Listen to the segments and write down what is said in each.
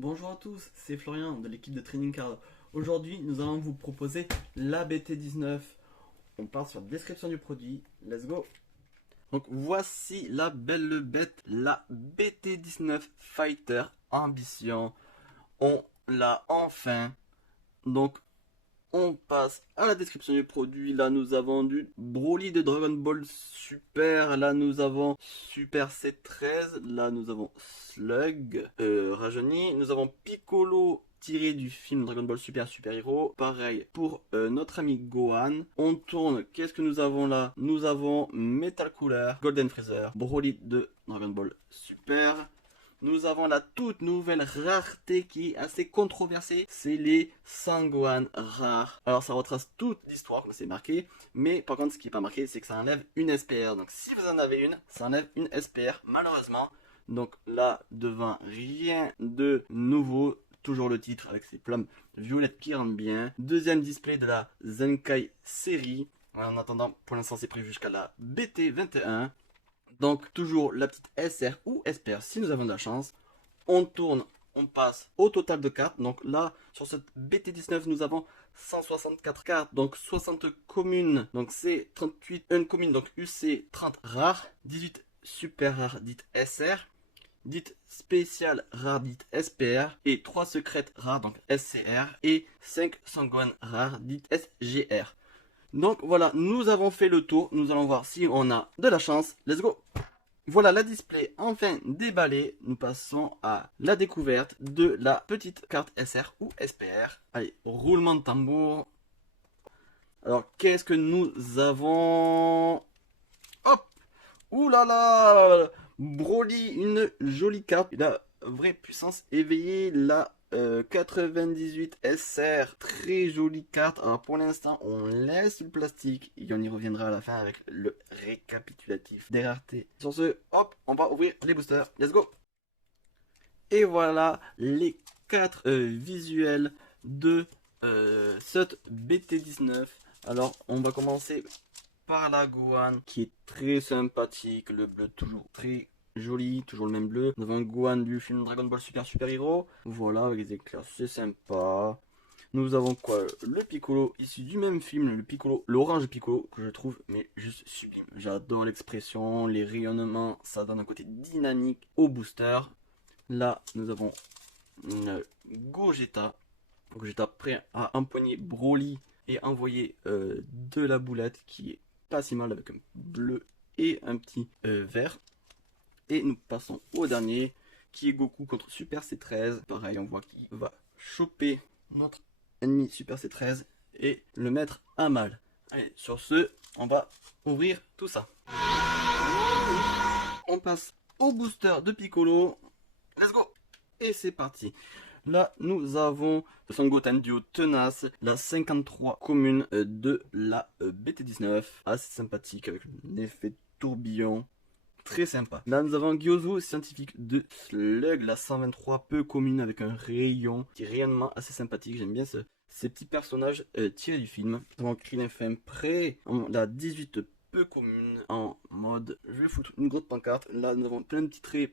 Bonjour à tous, c'est Florian de l'équipe de Training Card. Aujourd'hui, nous allons vous proposer la BT19. On part sur la description du produit. Let's go! Donc voici la belle bête, la BT19 Fighter Ambition. On l'a enfin. Donc on passe à la description du produit. Là, nous avons du Broly de Dragon Ball Super. Là, nous avons Super C13. Là, nous avons Slug rajeuni. Nous avons Piccolo tiré du film Dragon Ball Super Super Hero. Pareil pour notre ami Gohan. On tourne. Qu'est-ce que nous avons là? Nous avons Metal Cooler, Golden Freezer, Broly de Dragon Ball Super. Nous avons la toute nouvelle rareté qui est assez controversée, c'est les Sangohan rares. Alors ça retrace toute l'histoire comme c'est marqué, mais par contre ce qui n'est pas marqué c'est que ça enlève une SPR. Donc si vous en avez une, ça enlève une SPR malheureusement. Donc là devant rien de nouveau, toujours le titre avec ses flammes violettes qui rendent bien. Deuxième display de la Zenkai série. En attendant, pour l'instant c'est prévu jusqu'à la BT21. Donc toujours la petite SR ou SPR si nous avons de la chance. On tourne, on passe au total de cartes. Donc là, sur cette BT19, nous avons 164 cartes, donc 60 communes. Donc c'est 38 une commune, donc UC 30 rares, 18 super rares dites SR, dites spéciales rares dites SPR, et 3 secrètes rares donc SCR, et 5 sanguines rares dites SGR. Donc voilà, nous avons fait le tour. Nous allons voir si on a de la chance. Let's go! Voilà la display enfin déballée. Nous passons à la découverte de la petite carte SR ou SPR. Allez, roulement de tambour. Alors, qu'est-ce que nous avons? Hop! Ouh là là! Broly, une jolie carte. La vraie puissance éveillée. La 98 SR, très jolie carte. Alors pour l'instant, on laisse le plastique et on y reviendra à la fin avec le récapitulatif des raretés. Sur ce, hop, on va ouvrir les boosters. Let's go! Et voilà les 4 visuels de cette BT19. Alors, on va commencer par la Gohan qui est très sympathique. Le bleu toujours très joli, toujours le même bleu. Nous avons un Gohan du film Dragon Ball Super Super Hero. Voilà, avec des éclairs, c'est sympa. Nous avons quoi? Le Piccolo issu du même film, le Piccolo, l'orange Piccolo que je trouve mais juste sublime. J'adore l'expression, les rayonnements, ça donne un côté dynamique au booster. Là, nous avons une Gogeta. Gogeta prêt à empoigner Broly et envoyer de la boulette qui est pas si mal avec un bleu et un petit vert. Et nous passons au dernier qui est Goku contre Super C13. Pareil, on voit qu'il va choper notre ennemi Super C13 et le mettre à mal. Allez, sur ce, on va ouvrir tout ça. On passe au booster de Piccolo. Let's go! Et c'est parti. Là, nous avons Son Goten Duo tenace, la 53 commune de la BT19. Assez sympathique avec l'effet tourbillon. Très sympa. Là, nous avons Gyozu, scientifique de Slug, la 123 peu commune avec un rayon, petit rayonnement assez sympathique. J'aime bien ces petits personnages tirés du film. Nous avons Krillin Fin prêt, la 18 peu commune en mode je vais foutre une grosse pancarte. Là, nous avons plein de petits traits.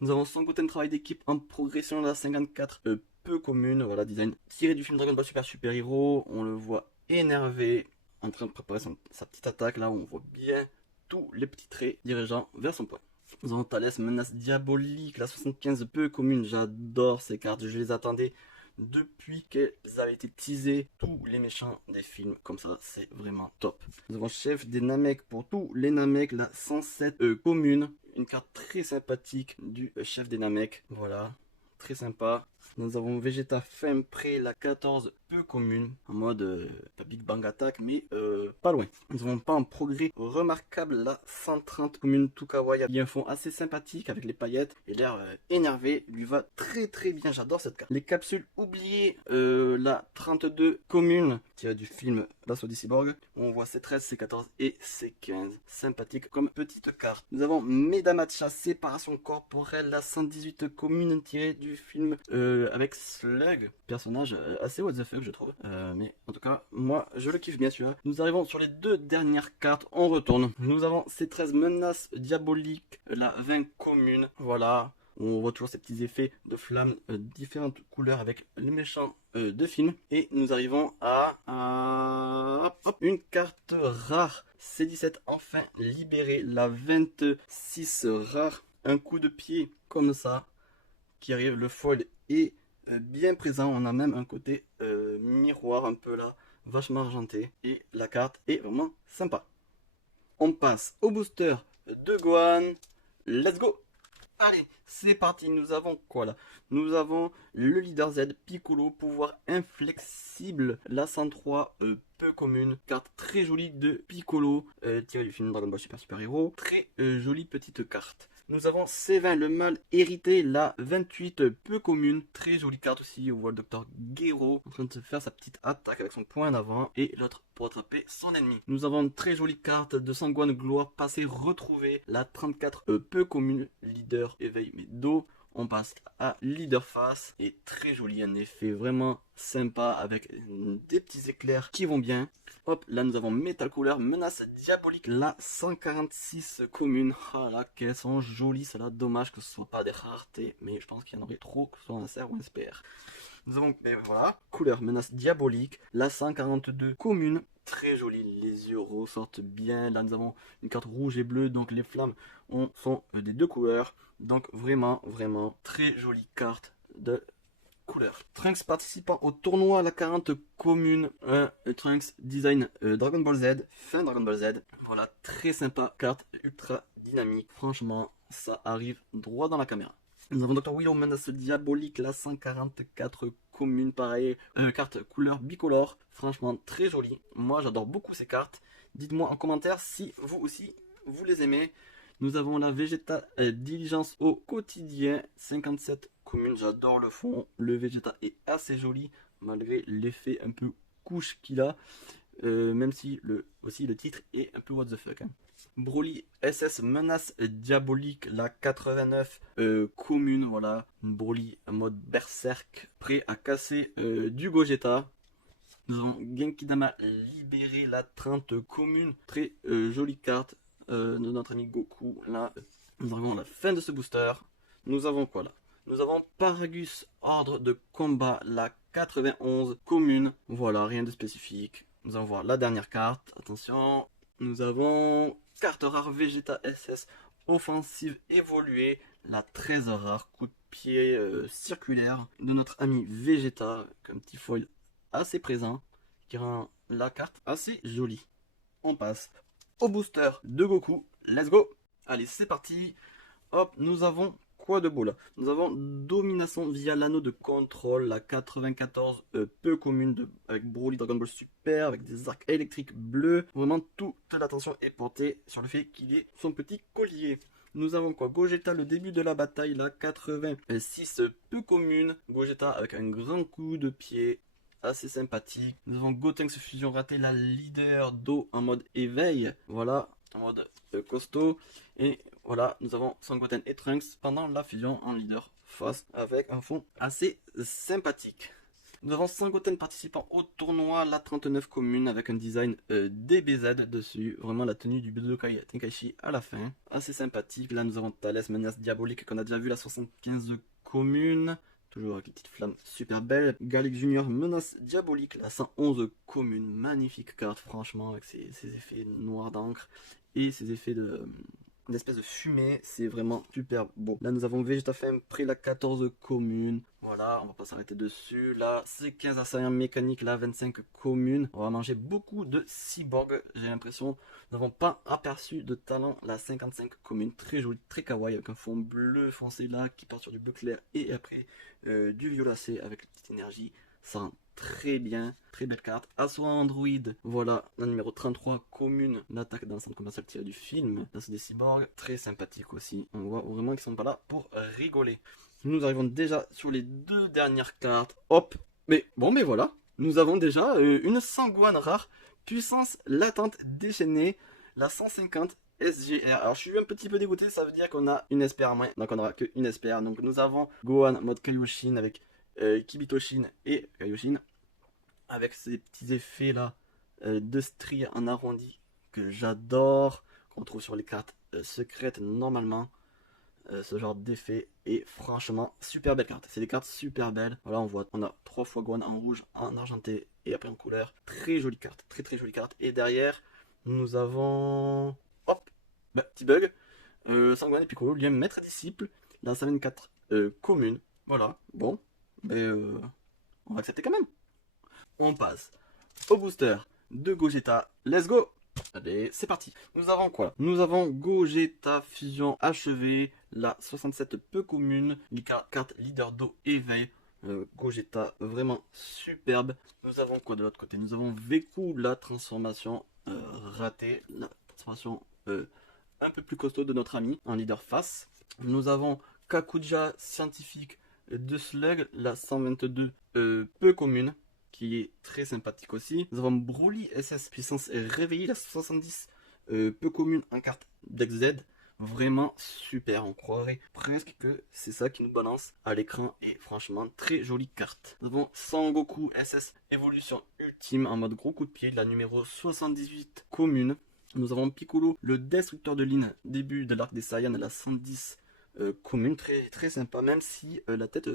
Nous avons Son Goten travail d'équipe en progression, la 54 peu commune. Voilà, design tiré du film Dragon Ball Super Super Hero. On le voit énervé, en train de préparer sa petite attaque. Là, on voit bien tous les petits traits dirigeant vers son point. Nous avons Thalès, menace diabolique, la 75 peu commune. J'adore ces cartes, je les attendais depuis qu'elles avaient été teasées. Tous les méchants des films comme ça, c'est vraiment top. Nous avons chef des Namek pour tous les Namek, la 107 commune. Une carte très sympathique du chef des Namek. Voilà, très sympa. Nous avons Vegeta Femme près, la 14 peu commune, en mode pas Big Bang Attack, mais pas loin. Nous avons pas un progrès remarquable, la 130 commune tout kawaii. Il y a un fond assez sympathique avec les paillettes et l'air énervé, lui va très très bien, j'adore cette carte. Les capsules oubliées, la 32 commune, tirée du film L'Assaut des Cyborgs. On voit C13, C14 et C15, sympathique comme petite carte. Nous avons Medamatcha, séparation corporelle, la 118 commune, tirée du film avec Slug, personnage assez what the fuck je trouve, mais en tout cas moi je le kiffe bien celui-là. Nous arrivons sur les deux dernières cartes, on retourne. Nous avons C13 menace diabolique, la 20 commune, voilà. On voit toujours ces petits effets de flammes, différentes couleurs avec les méchants de film. Et nous arrivons hop, une carte rare. C17 enfin libéré, la 26 rare. Un coup de pied comme ça qui arrive, le foil est bien présent. On a même un côté miroir un peu là, vachement argenté. Et la carte est vraiment sympa. On passe au booster de Gohan. Let's go! Allez, c'est parti. Nous avons quoi là? Nous avons le leader Z, Piccolo, pouvoir inflexible, la 103, peu commune. Carte très jolie de Piccolo, tirée du film Dragon Ball Super Hero. Très jolie petite carte. Nous avons C20, le mal hérité, la 28, peu commune. Très jolie carte aussi. On voit le docteur Gero en train de se faire sa petite attaque avec son poing d'avant. Et l'autre pour attraper son ennemi. Nous avons une très jolie carte de Sangohan Gloire passée retrouvée. La 34, peu commune. Leader éveille mes dos. On passe à Leader Face. Et très joli, un effet vraiment sympa avec des petits éclairs qui vont bien. Hop, là nous avons Metal Cooler, menace diabolique, la 146 commune. Ah là, qu'elles sont jolies, c'est là. Dommage que ce soit pas des raretés, mais je pense qu'il y en aurait trop, que ce soit un cerf ou un SPR. Nous avons, voilà, couleur, menace diabolique, la 142 commune. Très jolie, les yeux ressortent bien. Là nous avons une carte rouge et bleue, donc les flammes sont des deux couleurs. Donc vraiment, vraiment, très jolie carte de couleur. Trunks participant au tournoi à la 40 commune. Trunks design Dragon Ball Z, fin Dragon Ball Z. Voilà, très sympa, carte ultra dynamique. Franchement, ça arrive droit dans la caméra. Nous avons Dr. Willow, menace diabolique, la 144 commune, pareil. Carte couleur bicolore, franchement très jolie. Moi j'adore beaucoup ces cartes. Dites-moi en commentaire si vous aussi vous les aimez. Nous avons la Vegeta Diligence au quotidien, 57 communes, j'adore le fond. Le Vegeta est assez joli, malgré l'effet un peu couche qu'il a. Même si aussi le titre est un peu what the fuck. Hein. Broly SS menace diabolique, la 89 commune, voilà. Broly en mode berserk, prêt à casser du Gogeta. Nous avons Genkidama libéré, la 30 commune, très jolie carte. De notre ami Goku. Là, nous arrivons à la fin de ce booster. Nous avons quoi là? Nous avons Paragus ordre de combat, la 91 commune. Voilà, rien de spécifique. Nous allons voir la dernière carte. Attention. Nous avons carte rare Vegeta SS offensive évoluée, la 13 rare coup de pied circulaire de notre ami Vegeta, avec un petit foil assez présent qui rend la carte assez jolie. On passe au booster de Goku. Let's go! Allez, c'est parti. Hop, nous avons quoi de beau là? Nous avons domination via l'anneau de contrôle, la 94 peu commune avec Broly Dragon Ball Super, avec des arcs électriques bleus. Vraiment, toute l'attention est portée sur le fait qu'il ait son petit collier. Nous avons quoi? Gogeta, le début de la bataille, la 86 peu commune. Gogeta avec un grand coup de pied. Assez sympathique. Nous avons Gotenks fusion raté, la leader d'eau en mode éveil. Voilà, en mode costaud. Et voilà, nous avons Sangoten et Trunks pendant la fusion en leader face avec un fond assez sympathique. Nous avons Sangoten participant au tournoi, la 39 commune avec un design DBZ dessus. Vraiment la tenue du Budokai Tenkaichi à la fin. Assez sympathique. Là nous avons Thales, menace diabolique qu'on a déjà vu, la 75 commune. Toujours avec une petite flamme super belle. Gallic Junior, menace diabolique, la 111 commune. Magnifique carte, franchement, avec ses effets noirs d'encre et ses effets d'espèce de fumée. C'est vraiment super beau. Là, nous avons Vegeta Femme, près la 14 commune. Voilà, on va pas s'arrêter dessus. Là, c'est 15 assaillants mécaniques, la 25 commune. On va manger beaucoup de cyborg. J'ai l'impression, nous n'avons pas aperçu de talent, la 55 commune. Très jolie, très kawaii, avec un fond bleu foncé là qui part sur du bleu clair et après du violacé avec une petite énergie. Ça rend très bien, très belle carte. Asura Android, voilà, la numéro 33 commune, l'attaque dans le centre commercial tiré du film. Là c'est des cyborgs, très sympathiques aussi. On voit vraiment qu'ils sont pas là pour rigoler. Nous arrivons déjà sur les deux dernières cartes. Hop, mais voilà. Nous avons déjà une Sangohan rare, puissance latente déchaînée, la 150 SGR. Alors je suis un petit peu dégoûté, ça veut dire qu'on a une SPR moins, donc on n'aura qu'une SPR. Donc nous avons Gohan mode Kaioshin avec Kibitoshin et Kaioshin, avec ces petits effets là de stries en arrondi que j'adore, qu'on trouve sur les cartes secrètes normalement. ce genre d'effet. Et franchement, super belle carte. C'est des cartes super belles. Voilà, on a 3 fois Gohan en rouge, en argenté et après en couleur. Très jolie carte, très jolie carte. Et derrière, nous avons... Hop, bah, petit bug. Sangohan et Piccolo, lien maître-disciple. La 124 commune. Voilà, bon. Mais on va accepter quand même. On passe au booster de Gogeta. Let's go! Allez, c'est parti. Nous avons quoi? Nous avons Gogeta Fusion achevé, la 67 peu commune, les cartes leader d'eau éveil. Gogeta vraiment superbe. Nous avons quoi de l'autre côté? Nous avons Veku, la transformation ratée, la transformation un peu plus costaud de notre ami en leader face. Nous avons Kakuja scientifique de Slug, la 122 peu commune, qui est très sympathique aussi. Nous avons Broly SS puissance réveillée, la 70 peu commune en carte deck Z. Vraiment super, on croirait presque que c'est ça qui nous balance à l'écran et franchement très jolie carte. Nous avons Sangoku SS évolution ultime en mode gros coup de pied, la numéro 78 commune. Nous avons Piccolo, le destructeur de ligne, début de l'arc des Saiyans à la 110 commune, très sympa, même si la tête,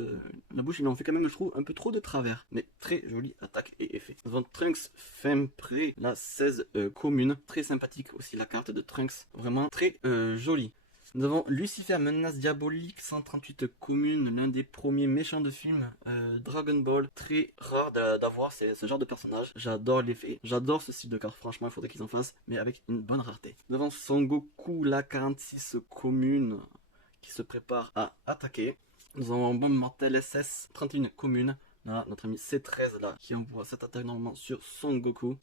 la bouche, il en fait quand même, je trouve, un peu trop de travers. Mais très jolie attaque et effet. Nous avons Trunks Fempré, la 16 commune, très sympathique aussi la carte de Trunks, vraiment très jolie. Nous avons Lucifer, menace diabolique, 138 communes, l'un des premiers méchants de film Dragon Ball, très rare d'avoir ce genre de personnage. J'adore l'effet, j'adore ce style de carte, franchement il faudrait qu'ils en fassent, mais avec une bonne rareté. Nous avons Son Goku, la 46 commune, qui se prépare à attaquer. Nous avons un bombe mortel SS, 31 communes, là notre ami C13 là, qui envoie cette attaque normalement sur Son Goku.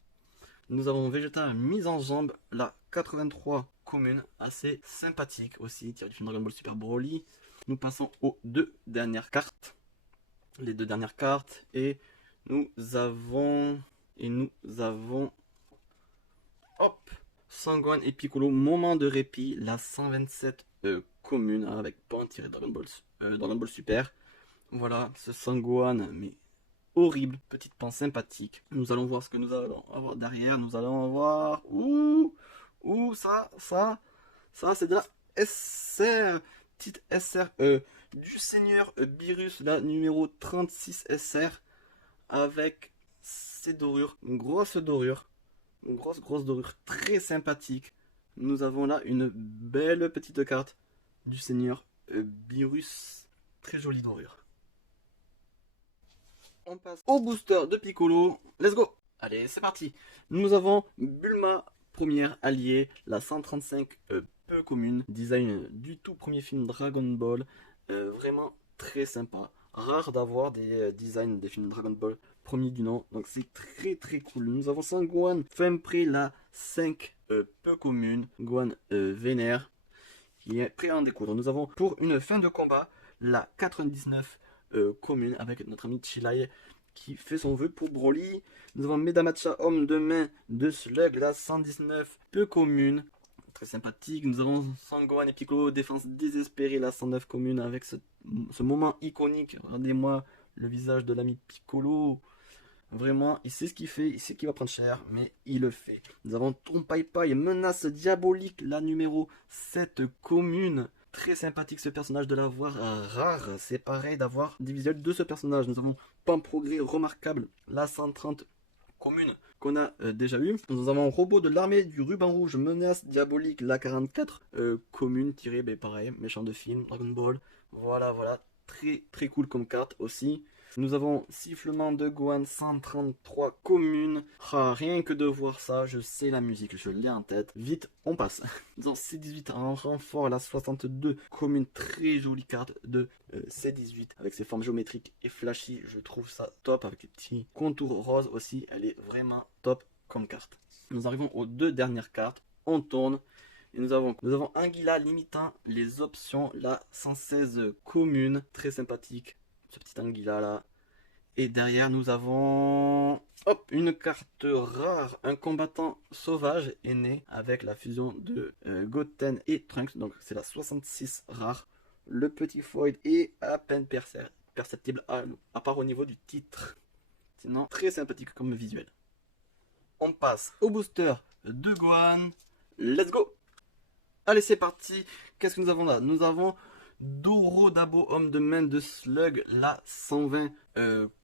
Nous avons Vegeta mise en jambe, la 83 commune, assez sympathique aussi, tiré du film Dragon Ball Super Broly. Nous passons aux deux dernières cartes. Les deux dernières cartes. Et nous avons... Hop, Sangohan et Piccolo, moment de répit, la 127 commune, avec point tiré Dragon Ball Super. Voilà, ce Sangohan, mais horrible, petite pan sympathique. Nous allons voir ce que nous allons avoir derrière. Nous allons avoir... ça c'est de la SR. Petite SR du Seigneur Beerus, la numéro 36 SR. Avec ses dorures, une grosse dorure. Une grosse dorure, très sympathique. Nous avons là une belle petite carte du Seigneur Beerus. Très jolie dorure. On passe au booster de Piccolo. Let's go! Allez, c'est parti. Nous avons Bulma, première alliée, la 135 peu commune. Design du tout premier film Dragon Ball. Vraiment très sympa. Rare d'avoir des designs des films Dragon Ball premier du nom. Donc c'est très cool. Nous avons Sangohan, Fempré, la 5 peu commune. Gohan vénère, qui est prêt à en découdre. Nous avons pour une fin de combat la 99 commune avec notre ami Chilai qui fait son vœu pour Broly. Nous avons Medamacha, homme de main de Slug, la 119 peu commune, très sympathique. Nous avons Sangohan et Piccolo, défense désespérée, la 109 commune, avec ce moment iconique. Regardez-moi le visage de l'ami Piccolo. Vraiment, il sait ce qu'il fait, il sait qu'il va prendre cher, mais il le fait. Nous avons Tom Pai Pai, menace diabolique, la numéro 7 commune. Très sympathique ce personnage, de l'avoir rare. C'est pareil d'avoir des visuels de ce personnage. Nous avons Pan Progrès remarquable, la 130 commune qu'on a déjà eu. Nous avons Robot de l'armée du ruban rouge, menace diabolique, la 44 commune, tiré, pareil, méchant de film, Dragon Ball. Voilà, très cool comme carte aussi. Nous avons Sifflement de Gohan, 133 communes. Rien que de voir ça, je sais la musique, je l'ai en tête. Vite, on passe. Nous avons C18 en renfort, la 62 communes. Très jolie carte de C18 avec ses formes géométriques et flashy. Je trouve ça top avec les petits contours roses aussi. Elle est vraiment top comme carte. Nous arrivons aux deux dernières cartes. On tourne. Et nous avons Anguilla limitant les options, la 116 commune. Très sympathique. Ce petit Anguilla là. Et derrière nous avons une carte rare, un combattant sauvage est né avec la fusion de Goten et Trunks, donc c'est la 66 rare. Le petit Void est à peine perceptible à part au niveau du titre. Sinon très sympathique comme visuel. On passe au booster de Gohan. Let's go! Allez, c'est parti. Qu'est-ce que nous avons là? Nous avons Doro Dabo, homme de main de Slug, la 120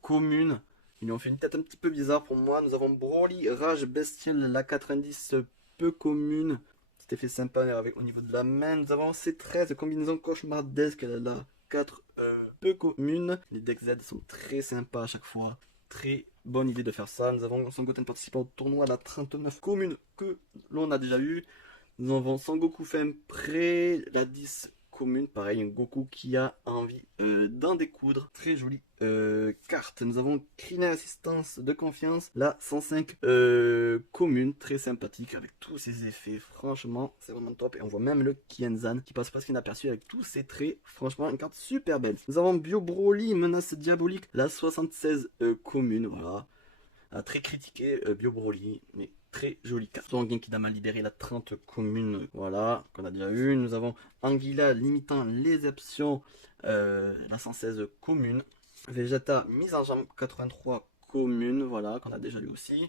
commune. Ils lui ont fait une tête un petit peu bizarre pour moi. Nous avons Broly, Rage Bestial, la 90 peu commune. Cet effet sympa avec, au niveau de la main. Nous avons C13, combinaison cauchemardesque, la 4 peu commune. Les decks Z sont très sympas à chaque fois. Très bonne idée de faire ça. Nous avons Son Goten participant au tournoi, la 39 commune que l'on a déjà eu. Nous avons Sangoku Femme près, la 10 commune, pareil, un Goku qui a envie d'en découdre. Très jolie carte. Nous avons Krillin Assistance de Confiance, la 105 commune, très sympathique avec tous ses effets. Franchement, c'est vraiment top. Et on voit même le Kienzan qui passe presque inaperçu avec tous ses traits. Franchement, une carte super belle. Nous avons Bio Broly, Menace Diabolique, la 76 commune, voilà. Très critiqué Bio Broly, mais très jolie carte. Genkidama libéré, la 30 commune, voilà, qu'on a déjà eu. Nous avons Anguilla limitant les options, la 116 commune. Vegeta mise en jambe, 83 commune, voilà, qu'on a déjà eu aussi.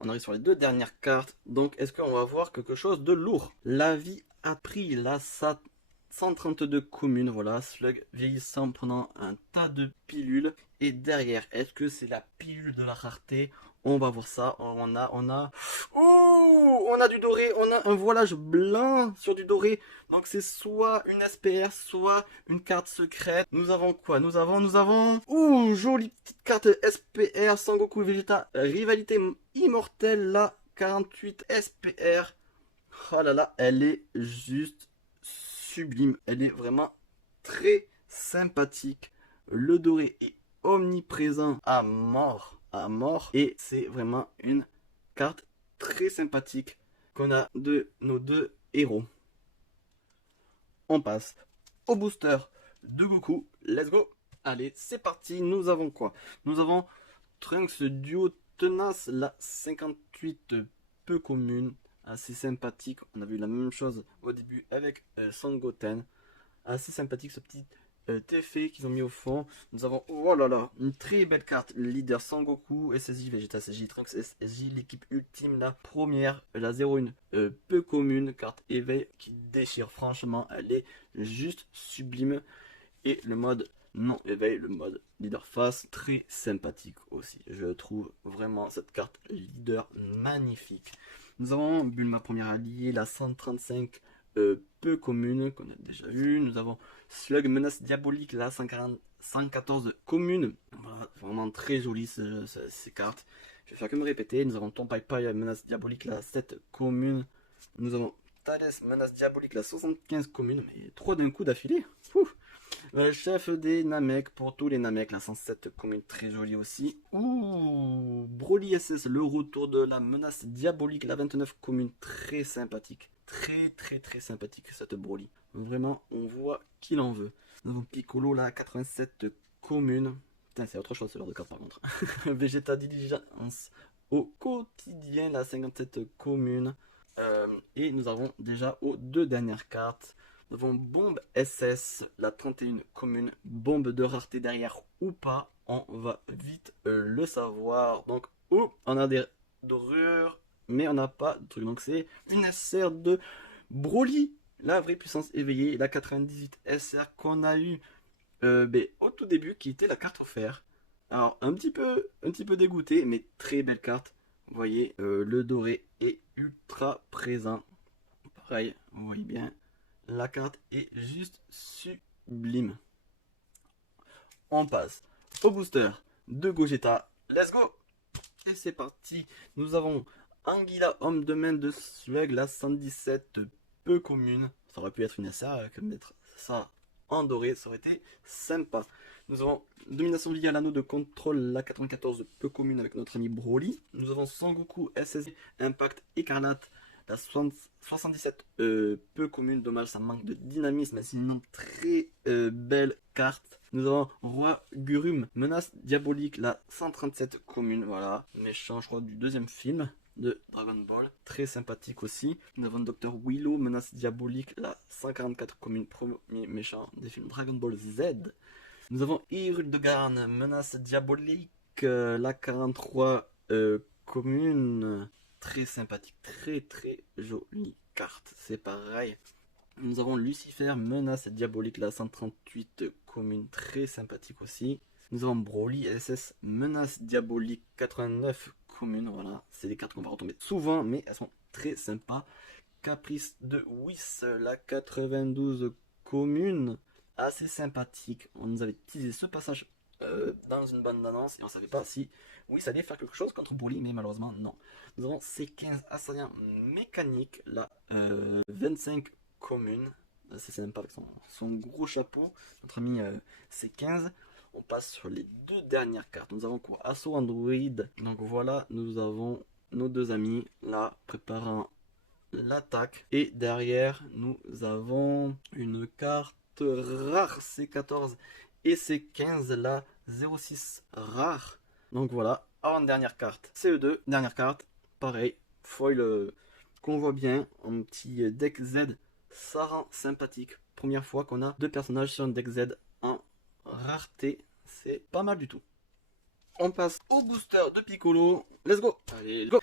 On arrive sur les deux dernières cartes, donc est-ce qu'on va voir quelque chose de lourd? La vie a pris la 132 communes, voilà, Slug vieillissant prenant un tas de pilules. Et derrière, est-ce que c'est la pilule de la rareté? On va voir ça. On a... Oh, on a du doré, on a un voilage blanc sur du doré. Donc c'est soit une SPR, soit une carte secrète. Nous avons quoi? Nous avons... Ouh, jolie petite carte SPR, Sangoku Vegeta, rivalité immortelle, la 48 SPR. Oh là là, elle est juste sublime. Elle est vraiment très sympathique. Le doré est omniprésent à mort. Et c'est vraiment une carte très sympathique qu'on a de nos deux héros. On passe au booster de Goku. Let's go. Allez, c'est parti. Nous avons quoi? Nous avons Trunks Duo Tenace, la 58 peu commune. Assez sympathique. On a vu la même chose au début avec Son Goten. Assez sympathique ce petit effet qu'ils ont mis au fond. Nous avons, oh là là, une très belle carte. Leader Sangoku, SSJ, Vegeta SSJ, Trunks SSJ, l'équipe ultime, la première, la 01 peu commune, carte éveil qui déchire. Franchement, elle est juste sublime. Et le mode non éveil, le mode leader face, très sympathique aussi. Je trouve vraiment cette carte leader magnifique. Nous avons Bulma première alliée, la 135 peu commune qu'on a déjà eu. Nous avons Slug menace diabolique, la 114 commune. Voilà, vraiment très joli ces cartes. Je vais faire que me répéter. Nous avons Tonpai Pai menace diabolique, la 7 commune. Nous avons Thales menace diabolique, la 75 commune. Mais 3 d'un coup d'affilée. Chef des Namek pour tous les Namek, la 107 commune très jolie aussi. Ouh, Broly SS, le retour de la menace diabolique, la 29 commune très sympathique. Très sympathique cette Broly. Vraiment, on voit qu'il en veut. Nous avons Piccolo, la 87 commune. Putain, c'est autre chose ce genre de carte par contre. Vegeta Diligence au quotidien, la 57 commune. Et nous avons déjà aux deux dernières cartes. Nous avons Bombe SS, la 31 commune, bombe de rareté derrière ou pas, on va vite le savoir. Donc, on a des dorures, mais on n'a pas de truc. Donc, c'est une SR de Broly, la vraie puissance éveillée, la 98 SR qu'on a eu au tout début, qui était la carte offerte. Alors, un petit peu dégoûté, mais très belle carte. Vous voyez, le doré est ultra présent. Pareil, vous voyez bien. La carte est juste sublime. On passe au booster de Gogeta. Let's go! Et c'est parti. Nous avons Anguilla, homme de main de Slug, la 117 peu commune. Ça aurait pu être une SR, que mettre ça en doré, ça aurait été sympa. Nous avons Domination Via l'anneau de contrôle, la 94 peu commune avec notre ami Broly. Nous avons Sangoku SSD, Impact Écarlate, la 77 peu commune. Dommage, ça manque de dynamisme, mais c'est une très belle carte. Nous avons Roi Gurum, menace diabolique, la 137 commune. Voilà, méchant, je crois, du deuxième film de Dragon Ball. Très sympathique aussi. Nous avons Dr. Willow, menace diabolique, la 144 commune. Premier méchant des films Dragon Ball Z. Nous avons Hildegarn, menace diabolique, la 43 commune. Très sympathique, très jolie carte. C'est pareil. Nous avons Lucifer, menace diabolique, la 138 commune, très sympathique aussi. Nous avons Broly, SS, menace diabolique, 89 commune. Voilà, c'est des cartes qu'on va retomber souvent, mais elles sont très sympas. Caprice de Whis, la 92 commune, assez sympathique. On nous avait teasé ce passage dans une bande d'annonce et on savait pas si Whis allait faire quelque chose contre Broly, mais malheureusement non. Nous avons C15 assaillant mécanique, la 25 commune, assez sympa avec son gros chapeau, notre ami C15. On passe sur les deux dernières cartes. Nous avons quoi? Assaut Android. Donc voilà, nous avons nos deux amis là préparant l'attaque. Et derrière, nous avons une carte rare C14 et C15, la 06 rare. Donc voilà, avant-dernière carte CE2, dernière carte, pareil, foil qu'on voit bien, un petit deck Z, ça rend sympathique. Première fois qu'on a deux personnages sur un deck Z en rareté, c'est pas mal du tout. On passe au booster de Piccolo, let's go. Allez, go.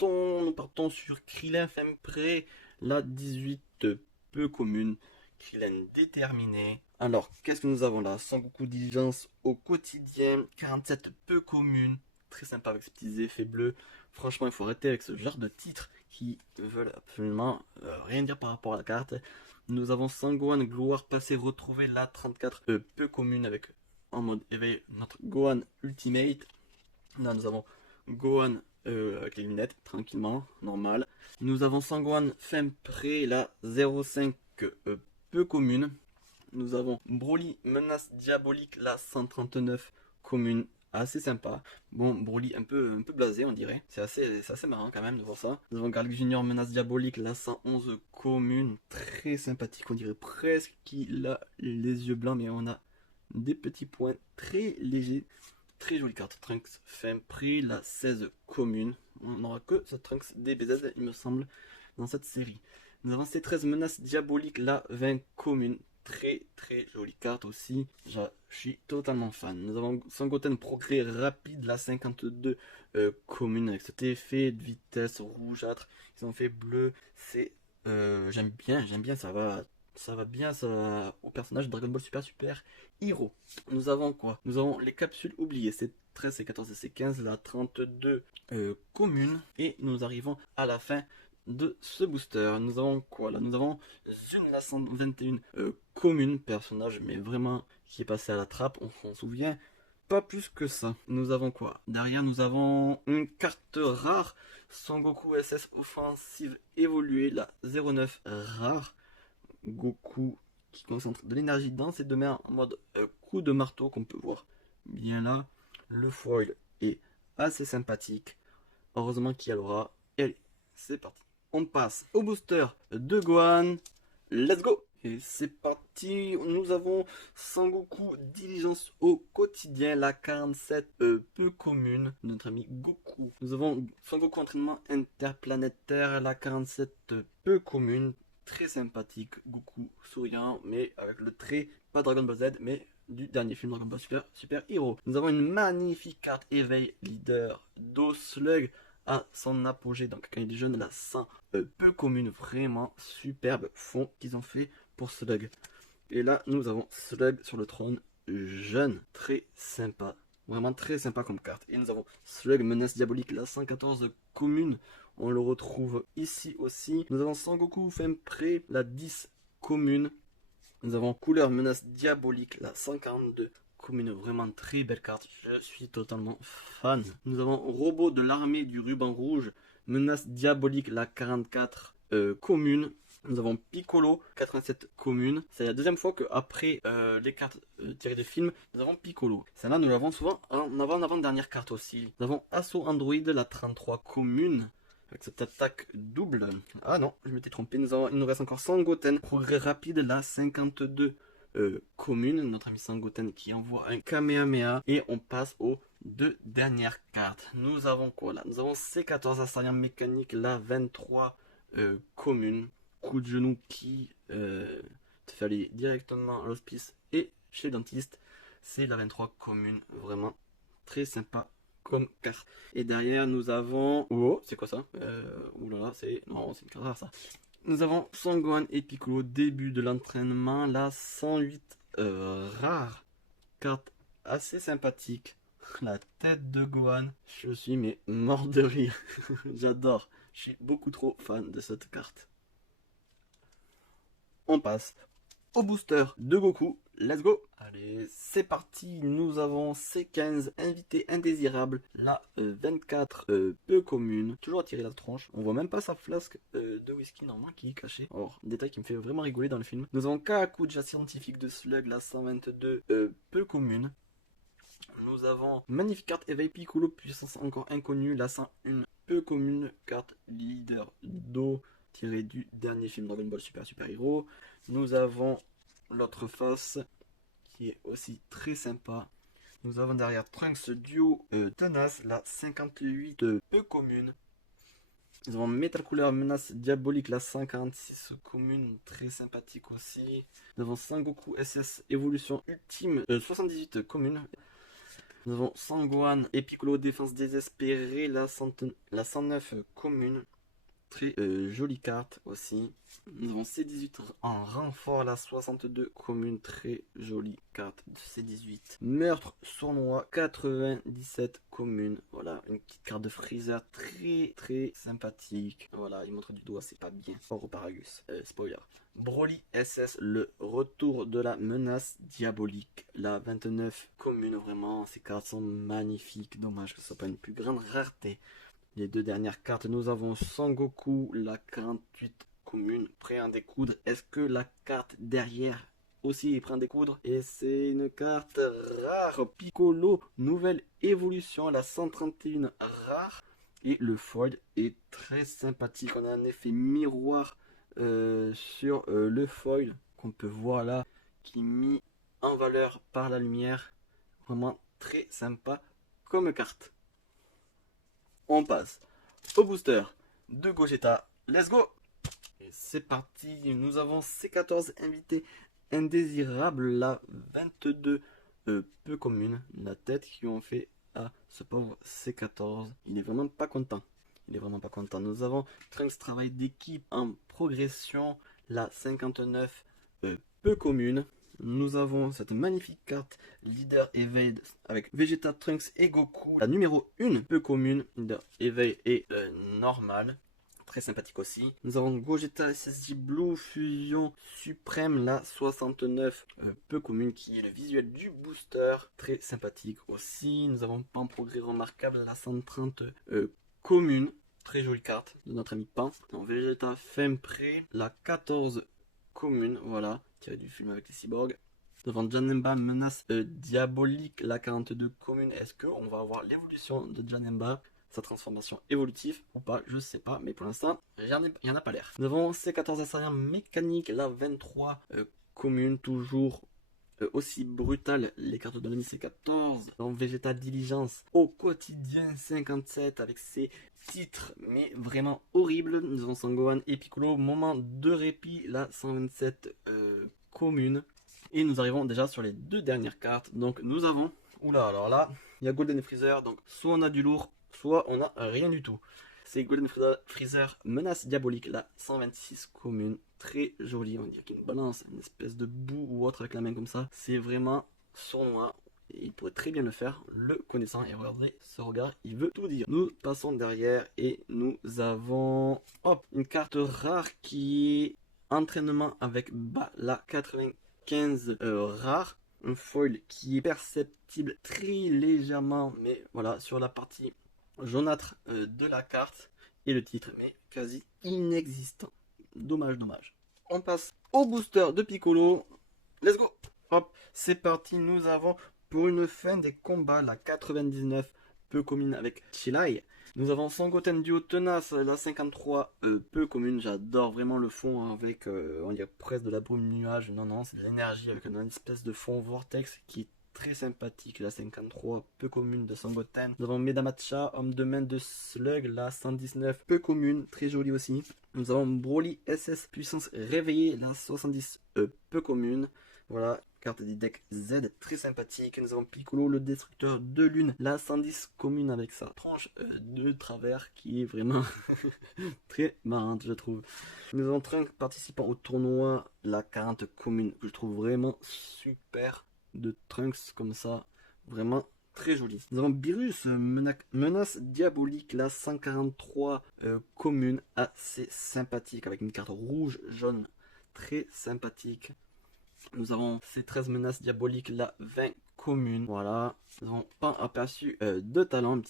Nous partons sur Krillin Fempré, la 18 peu commune, Krillin déterminé. Alors, qu'est-ce que nous avons là? Sangoku Diligence au quotidien, 47 peu commune, très sympa avec ces petits effets bleus. Franchement, il faut arrêter avec ce genre de titres qui veulent absolument rien dire par rapport à la carte. Nous avons Sangohan Gloire passé retrouver la 34 peu commune avec en mode éveil notre Gohan Ultimate. Là, nous avons Gohan avec les lunettes, tranquillement, normal. Nous avons Sangohan Fempré, la 05 peu commune. Nous avons Broly, menace diabolique, la 139 commune, assez sympa. Bon, Broly un peu blasé, on dirait. C'est assez marrant quand même de voir ça. Nous avons Garlic Junior, menace diabolique, la 111 commune, très sympathique. On dirait presque qu'il a les yeux blancs, mais on a des petits points très légers. Très jolie carte. Trunks Fempré, la 16 commune. On n'aura que ce Trunks DBZ, il me semble, dans cette série. Nous avons C13 menace diabolique, la 20 commune. Très jolie carte aussi. Je suis totalement fan. Nous avons Sangoten progrès rapide, la 52 commune, avec cet effet de vitesse rougeâtre. Ils ont fait bleu. C'est j'aime bien, ça va bien au personnage de Dragon Ball Super Hero. Nous avons quoi? Nous avons les capsules oubliées, c'est 13, c'est 14 et c'est 15, la 32 communes. Et nous arrivons à la fin de ce booster. Nous avons quoi là? Nous avons Zune, la 121 commune, personnage mais vraiment qui est passé à la trappe, on s'en souvient. Pas plus que ça. Nous avons quoi? Derrière, nous avons une carte rare. Sangoku SS offensive évoluée, la 09 rare. Goku qui concentre de l'énergie dans ses deux mains en mode coup de marteau qu'on peut voir bien là. Le foil est assez sympathique. Heureusement qu'il y a l'aura. Et allez, c'est parti. On passe au booster de Gohan. Let's go! Et c'est parti, nous avons Sangoku Diligence au quotidien, la 47 peu commune, notre ami Goku. Nous avons Sangoku entraînement interplanétaire, la 47 peu commune, très sympathique, Goku souriant, mais avec le trait, pas Dragon Ball Z, mais du dernier film Dragon Ball Super Hero. Nous avons une magnifique carte éveil leader d'Oslug à son apogée, donc quand il est jeune, la 100 peu commune, vraiment superbe fond qu'ils ont fait pour Slug. Et là, nous avons Slug sur le trône, jeune, très sympa. Vraiment très sympa comme carte. Et nous avons Slug, menace diabolique, la 114 commune. On le retrouve ici aussi. Nous avons Sangoku Fempré, la 10 commune. Nous avons Couleur, menace diabolique, la 142 commune. Vraiment très belle carte. Je suis totalement fan. Nous avons Robot de l'armée du ruban rouge, menace diabolique, la 44 commune. Nous avons Piccolo, 87 communes. C'est la deuxième fois qu'après les cartes tirées des films, nous avons Piccolo. Celle-là, nous l'avons souvent en avant-dernière carte aussi. Nous avons Assaut Android, la 33 commune, avec cette attaque double. Ah non, je m'étais trompé. Il nous reste encore Sangoten, progrès rapide, la 52 commune. Notre ami Sangoten qui envoie un Kamehameha. Et on passe aux deux dernières cartes. Nous avons quoi là? Nous avons C14 assaillant mécanique, la 23 commune. Coup de genou qui te fait aller directement à l'hospice et chez le dentiste. C'est la 23 commune, vraiment très sympa comme carte. Et derrière nous avons... Oh, c'est quoi ça? Oulala, c'est... Non, c'est une carte rare ça. Nous avons Son Gohan et Piccolo, début de l'entraînement, la 108 rare, carte assez sympathique. La tête de Gohan, je suis mais mort de rire, j'adore, je suis beaucoup trop fan de cette carte. On passe au booster de Goku, let's go. Allez, c'est parti, nous avons C15, invité indésirable, la 24, peu commune, toujours à tirer la tronche, on voit même pas sa flasque de whisky normalement qui est cachée. Or, détail qui me fait vraiment rigoler dans le film. Nous avons Kakuja scientifique de Slug, la 122, peu commune. Nous avons magnifique carte éveil Piccolo, puissance encore inconnue, la 101, peu commune, carte leader d'eau, tirée du dernier film Dragon Ball Super Super Hero. Nous avons l'autre face, qui est aussi très sympa. Nous avons derrière Trunks duo tenace, la 58, peu commune. Nous avons Metal Cooler menace diabolique, la 146 commune, très sympathique aussi. Nous avons Sangoku SS évolution ultime, 78 commune. Nous avons Sangohan et Piccolo défense désespérée, la 109 commune. Très jolie carte aussi. Nous avons C18 en renfort, la 62 commune, très jolie carte de C18. Meurtre sournois, 97 communes. Voilà, une petite carte de Freezer très sympathique. Voilà, il montre du doigt, c'est pas bien. Paragus, spoiler. Broly SS, le retour de la menace diabolique. La 29 commune, vraiment, ces cartes sont magnifiques. Dommage que ce soit pas une plus grande rareté. Les deux dernières cartes, nous avons Sangoku, la 48 commune, prêt à en découdre. Est-ce que la carte derrière aussi est prêt à en découdre? Et c'est une carte rare. Piccolo, nouvelle évolution, la 131 rare. Et le foil est très sympathique. On a un effet miroir sur le foil qu'on peut voir là, qui est mis en valeur par la lumière. Vraiment très sympa comme carte. On passe au booster de Gogeta. Let's go! Et c'est parti, nous avons C14 invité indésirable, la 22 peu commune. La tête qui ont fait à ce pauvre C14. Il est vraiment pas content. Nous avons Trunks travail d'équipe en progression, la 59 peu commune. Nous avons cette magnifique carte Leader Evade avec Vegeta, Trunks et Goku. La numéro 1, peu commune, Leader Evade et normal. Très sympathique aussi. Nous avons Gogeta SSJ Blue Fusion Suprême, la 69, peu commune, qui est le visuel du booster. Très sympathique aussi. Nous avons Pan Progrès Remarquable, la 130 commune. Très jolie carte de notre ami Pan. Vegeta Fempré, la 14 commune, voilà, tiré du film avec les cyborgs. Devant Janemba, menace diabolique, la 42 commune. Est-ce qu'on va avoir l'évolution de Janemba, sa transformation évolutive ou pas? Je sais pas, mais pour l'instant, il n'y en a pas l'air. Nous avons C14 assaillant mécanique, la 23 commune, toujours aussi brutal. Les cartes de l'ami C14. Dans Vegeta Diligence au quotidien 57 avec ses titres mais vraiment horrible. Nous avons Sangohan et Piccolo, moment de répit, la 127 commune. Et nous arrivons déjà sur les deux dernières cartes. Donc nous avons, oula, alors là, il y a Golden Freezer, donc soit on a du lourd, soit on a rien du tout. C'est Golden Freezer menace diabolique, la 126 commune, très jolie, on dirait qu'il balance une espèce de boue ou autre avec la main comme ça. C'est vraiment sournois. Et il pourrait très bien le faire, le connaissant. Et regardez ce regard, il veut tout dire. Nous passons derrière et nous avons une carte rare qui est entraînement avec la 95 rare. Un foil qui est perceptible très légèrement, mais voilà, sur la partie jaunâtre de la carte. Et le titre, mais quasi inexistant. Dommage. On passe au booster de Piccolo. Let's go! Hop, c'est parti, nous avons pour une fin des combats la 99 peu commune avec Chilai. Nous avons Sangoten Duo Tenace, la 53 peu commune. J'adore vraiment le fond avec, on dirait presque de la brume nuage. Non, c'est de l'énergie avec une espèce de fond vortex qui est très sympathique. La 53 peu commune de Sangoten. Nous avons Medamacha, homme de main de Slug, la 119 peu commune, très jolie aussi. Nous avons Broly SS puissance réveillée, la 70 peu commune. Voilà, carte des decks Z, très sympathique. Nous avons Piccolo, le destructeur de lune, la 110 commune avec sa tranche de travers qui est vraiment très marrante, je trouve. Nous avons Trunks participant au tournoi, la 40 commune, que je trouve vraiment super de Trunks comme ça, vraiment très joli. Nous avons Beerus, menace diabolique, la 143 commune, assez sympathique, avec une carte rouge, jaune, très sympathique. Nous avons ces 13 menaces diaboliques, la 20 commune, voilà. Nous avons pas aperçu de talent,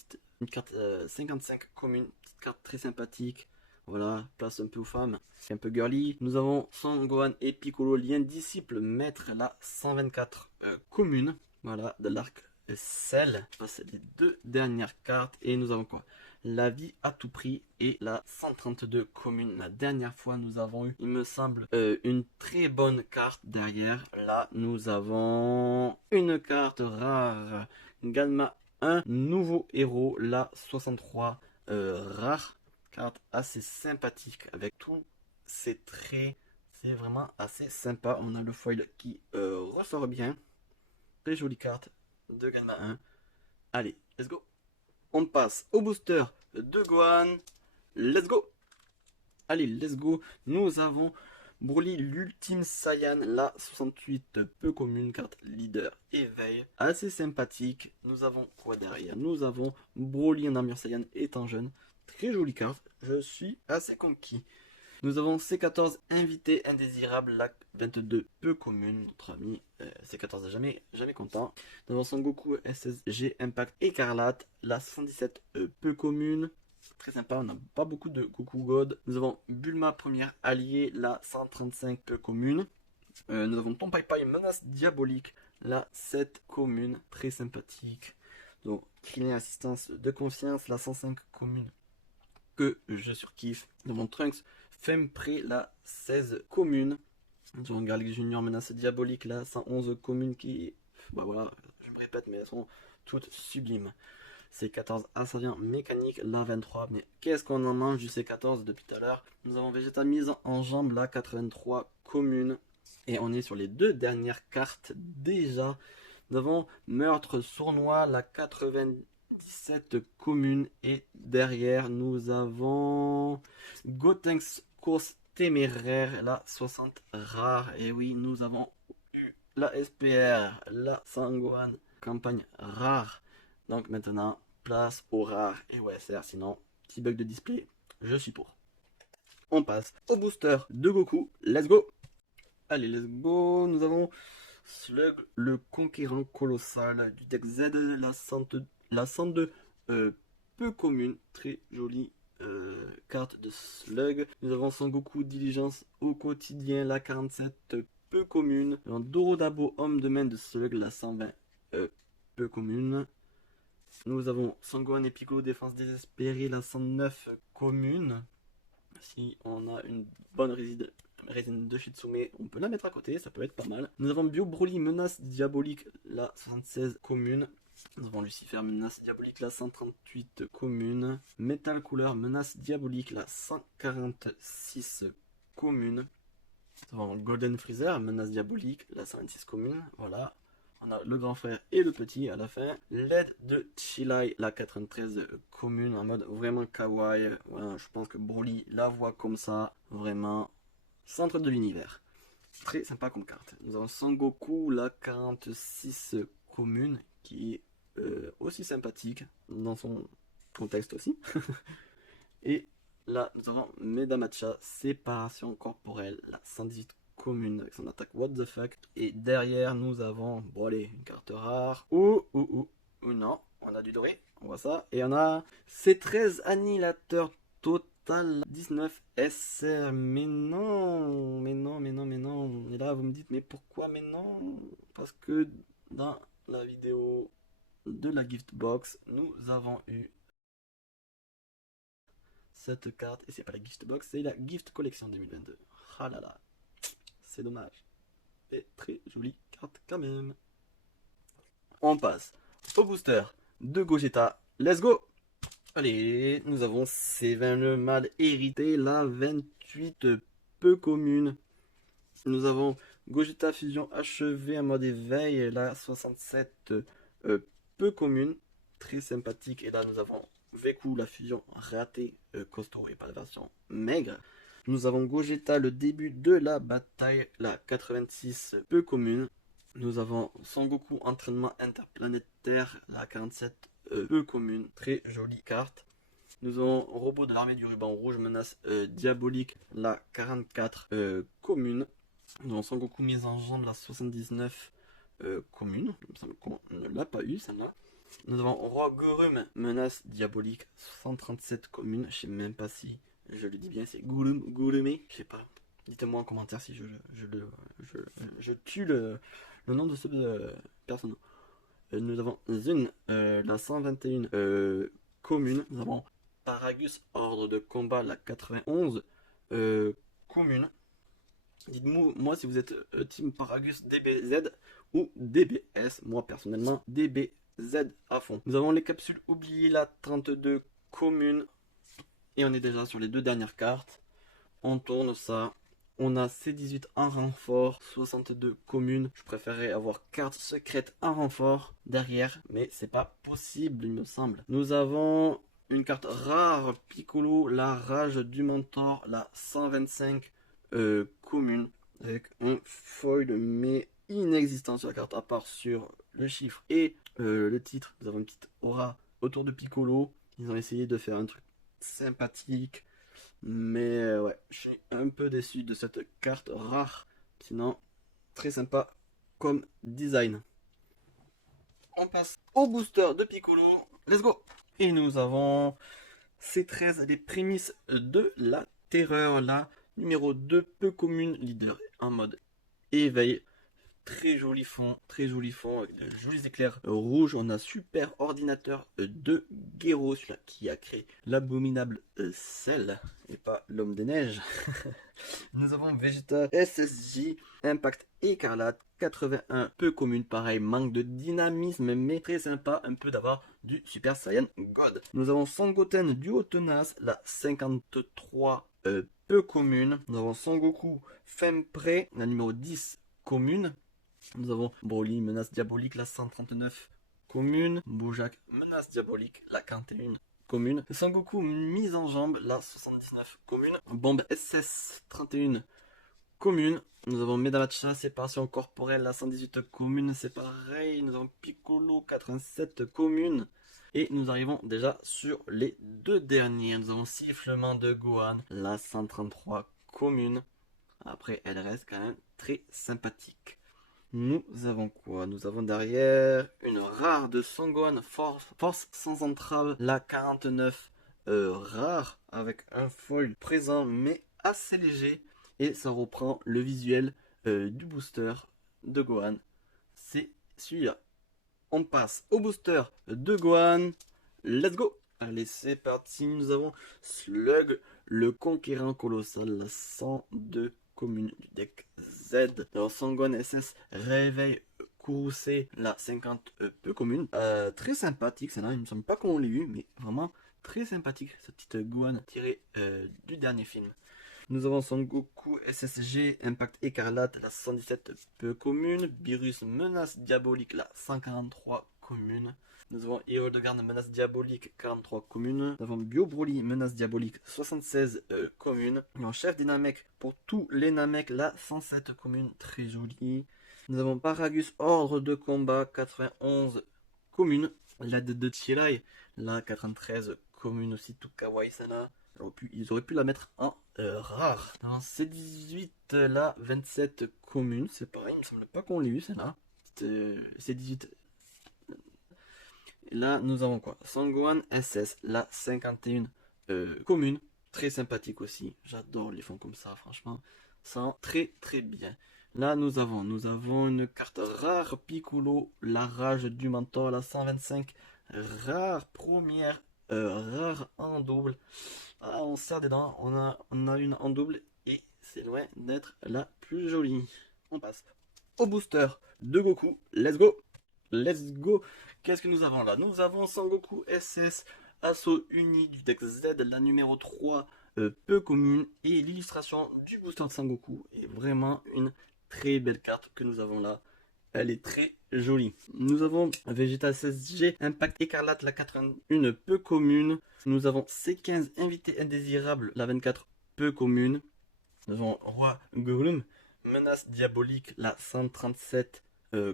une carte 55 commune, petite carte très sympathique. Voilà, place un peu aux femmes, un peu girly. Nous avons Son Gohan et Piccolo, lien disciple, maître, la 124 commune, voilà, de l'arc Cell. C'est les deux dernières cartes. Et nous avons quoi? La vie à tout prix et la 132 commune. La dernière fois, nous avons eu, il me semble, une très bonne carte derrière. Là, nous avons une carte rare. Galma, un nouveau héros, la 63 rare. Carte assez sympathique avec tous ces traits. C'est vraiment assez sympa. On a le foil qui ressort bien. Très jolie carte de Galma 1. Allez, let's go. On passe au booster de Gohan. Let's go. Allez, let's go. Nous avons Broly, l'ultime Saiyan, la 68, peu commune, carte leader, éveil, assez sympathique. Nous avons quoi derrière? Nous avons Broly en armure Saiyan étant jeune. Très jolie carte, je suis assez conquis. Nous avons C14 invité indésirable, la 22 peu commune, notre ami C14 jamais content. Nous avons Son Goku SSG Impact Écarlate, la 77 peu commune. Très sympa, on n'a pas beaucoup de Goku God. Nous avons Bulma première alliée, la 135 peu commune. Nous avons Ton Pai Pai menace diabolique, la 7 commune, très sympathique. Donc Krillin assistance de confiance, la 105 commune que je surkiffe. Nous avons Trunks Fempré, la 16 commune. Nous avons Garlic Junior menace diabolique, la 111 commune qui, bah voilà, je me répète mais elles sont toutes sublimes. C14 assaillant mécanique, la 23. Mais qu'est-ce qu'on en mange du C14 depuis tout à l'heure? Nous avons Vegeta mise en jambe, la 83 commune. Et on est sur les deux dernières cartes déjà. Nous avons Meurtre sournois, la 97 commune. Et derrière, nous avons Gotenks course téméraire, la 60 rare. Et oui, nous avons eu la SPR, la Sangohan, campagne rare. Donc maintenant, place au rare et OSR, sinon, petit bug de display, je suis pour. On passe au booster de Goku, let's go. Allez, let's go, nous avons Slug, le conquérant colossal du deck Z, la 102 peu commune, très jolie carte de Slug. Nous avons Son Goku, diligence au quotidien, la 47 peu commune. Nous avons Dorodabo, homme de main de Slug, la 120 peu commune. Nous avons Son Gohan et Piccolo, défense désespérée, la 109 commune. Si on a une bonne résine de Shitsume, on peut la mettre à côté, ça peut être pas mal. Nous avons Bio Broly, menace diabolique, la 76 commune. Nous avons Lucifer, menace diabolique, la 138 commune. Metal Cooler, menace diabolique, la 146 commune. Nous avons Golden Freezer, menace diabolique, la 126 commune. Voilà. On a le grand frère et le petit à la fin. L'aide de Chilai, la 93 commune, en mode vraiment kawaii. Voilà, je pense que Broly la voit comme ça. Vraiment, centre de l'univers. Très sympa comme carte. Nous avons Son Goku, la 46 commune, qui est aussi sympathique dans son contexte aussi. Et là, nous avons Medamacha, séparation corporelle, la 118 commune avec son attaque what the fuck. Et derrière nous avons, bon allez, une carte rare. Ou non, on a du doré, on voit ça. Et on a C13 annihilateur total 19 SR. Mais non. Et là vous me dites mais pourquoi mais non? Parce que dans la vidéo de la gift box, nous avons eu cette carte, et c'est pas la gift box, c'est la gift collection 2022. Ah là là, c'est dommage. Et très jolie carte quand même. On passe au booster de Gogeta. Let's go. Allez, nous avons C20 le mal hérité, la 28 peu commune. Nous avons Gogeta Fusion achevé en mode éveil, la 67 peu commune, très sympathique. Et là nous avons Veku, la fusion ratée, costaud et pas de version maigre. Nous avons Gogeta, le début de la bataille, la 86 peu commune. Nous avons Sangoku, entraînement interplanétaire, la 47 peu commune, très jolie carte. Nous avons Robot de l'armée du ruban rouge, menace diabolique, la 44 commune. Nous avons Sangoku mise en jambe, la 79 commune. Il me semble qu'on ne l'a pas eu, celle-là. Nous avons Roi Gorum, menace diabolique, 137 communes. Je sais même pas si je le dis bien, c'est Gourumé, je sais pas. Dites-moi en commentaire si je tue le nom de ce personnage. Nous avons Zun, la 121 commune. Nous avons Paragus, ordre de combat, la 91 commune. Dites-moi si vous êtes team Paragus DBZ ou DBS. Moi personnellement, DBZ à fond. Nous avons les capsules oubliées, la 32 commune. Et on est déjà sur les deux dernières cartes. On tourne ça. On a C18 en renfort, 62 communes. Je préférerais avoir carte secrète en renfort derrière, mais c'est pas possible, il me semble. Nous avons une carte rare Piccolo, la rage du mentor, la 125 commune, avec un foil mais inexistant sur la carte, à part sur le chiffre et le titre. Nous avons une petite aura autour de Piccolo. Ils ont essayé de faire un truc sympathique. Mais ouais, je suis un peu déçu de cette carte rare. Sinon, très sympa comme design. On passe au booster de Piccolo. Let's go! Et nous avons C13, les prémices de la terreur. La numéro 2, peu commune, leader en mode éveil. Très joli fond avec de jolis éclairs rouges. On a super ordinateur de Gero, celui-là qui a créé l'abominable Cell et pas l'homme des neiges. Nous avons Vegeta SSJ, Impact Écarlate, 81 peu commune, pareil, manque de dynamisme mais très sympa un peu d'avoir du Super Saiyan God. Nous avons Sangoten Duo Tenace, la 53 peu commune. Nous avons Sangoku Fempré, la numéro 10 commune. Nous avons Broly, menace diabolique, la 139 commune. Bojack, menace diabolique, la 41 commune. Sangoku, mise en jambe, la 79 commune. Bombe SS, 31 commune. Nous avons Medamacha, séparation corporelle, la 118 commune, c'est pareil. Nous avons Piccolo, 87 commune. Et nous arrivons déjà sur les deux derniers. Nous avons Sifflement de Gohan, la 133 commune. Après, elle reste quand même très sympathique. Nous avons quoi? Nous avons derrière une rare de Sangohan, force sans entrave, la 49 rare, avec un foil présent mais assez léger. Et ça reprend le visuel du booster de Gohan. C'est celui-là. On passe au booster de Gohan. Let's go! Allez, c'est parti. Nous avons Slug, le conquérant colossal, la 102 commune du deck Z. Alors Sangohan SS réveil Kurose, la 50 peu commune. Très sympathique, celle-là, il me semble pas qu'on l'ait eu, mais vraiment très sympathique, cette petite Gohan tirée du dernier film. Nous avons Sangoku SSG, Impact Écarlate, la 117 peu commune. Beerus, menace diabolique, la 143 commune. Nous avons Héros de garde, menace diabolique, 43 communes. Nous avons Bio Broly, menace diabolique, 76 communes. Nous avons Chef des Namek, pour tous les Namek, la 107 communes, très jolie. Nous avons Paragus, ordre de combat, 91 communes. La de Chirai, la 93 communes aussi, tout kawaii celle-là. Ils auraient pu la mettre en rare. Dans C18, la 27 communes, c'est pareil, il me semble pas qu'on l'ait eu celle-là. C18. Et là, nous avons quoi? Sangohan SS, la 51 commune. Très sympathique aussi. J'adore les fonds comme ça, franchement. Ça rend très très bien. Là, nous avons une carte rare Piccolo, la rage du mentor, la 125 rare première, rare en double. Ah, on serre des dents, on a une en double et c'est loin d'être la plus jolie. On passe au booster de Goku. Let's go! Let's go! Qu'est-ce que nous avons là? Nous avons Sangoku SS, assaut uni du deck Z, la numéro 3, peu commune. Et l'illustration du booster de Sangoku est vraiment une très belle carte que nous avons là. Elle est très jolie. Nous avons Vegeta 16G, Impact Écarlate, la 81 peu commune. Nous avons C15 Invité Indésirable, la 24 peu commune. Nous avons Roi Gollum, Menace Diabolique, la 137